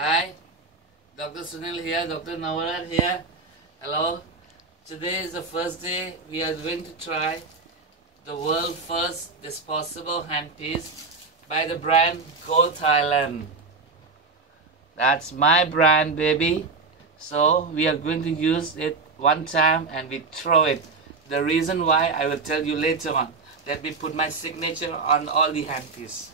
Hi, Dr. Sunil here, Dr. Navarat here. Hello. Today is the first day we are going to try the world first disposable handpiece by the brand Go Thailand. That's my brand, baby. So we are going to use it one time and we throw it. The reason why I will tell you later on. Let me put my signature on all the handpiece.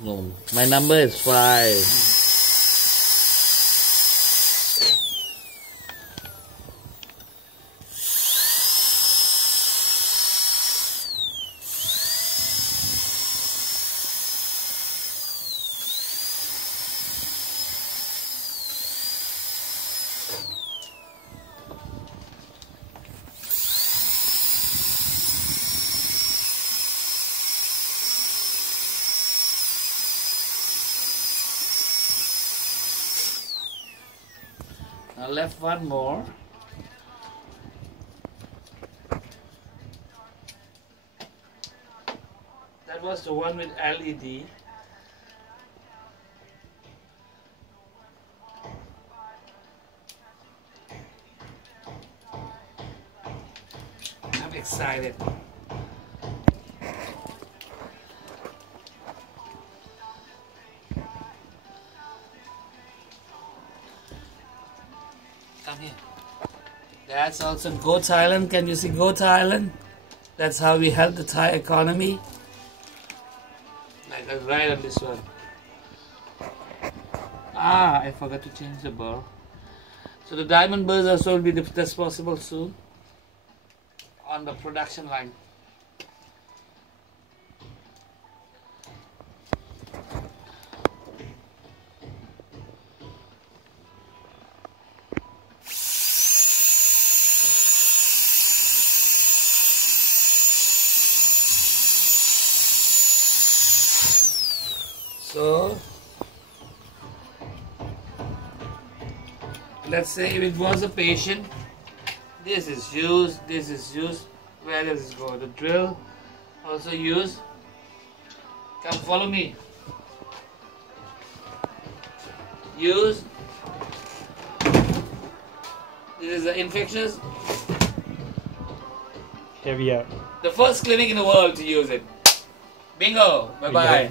No, my number is 5. Now left one more. That was the one with LED. I'm excited. Come here. That's also Go Thailand. Can you see Go Thailand? That's how we help the Thai economy. Like I write on this one. Ah, I forgot to change the burr. So the diamond burrs also will be disposable soon on the production line. So, let's say if it was a patient, this is used, where does it go? The drill also used. Come follow me. Used. This is the infectious. Here we are. The first clinic in the world to use it. Bingo. Bye bye.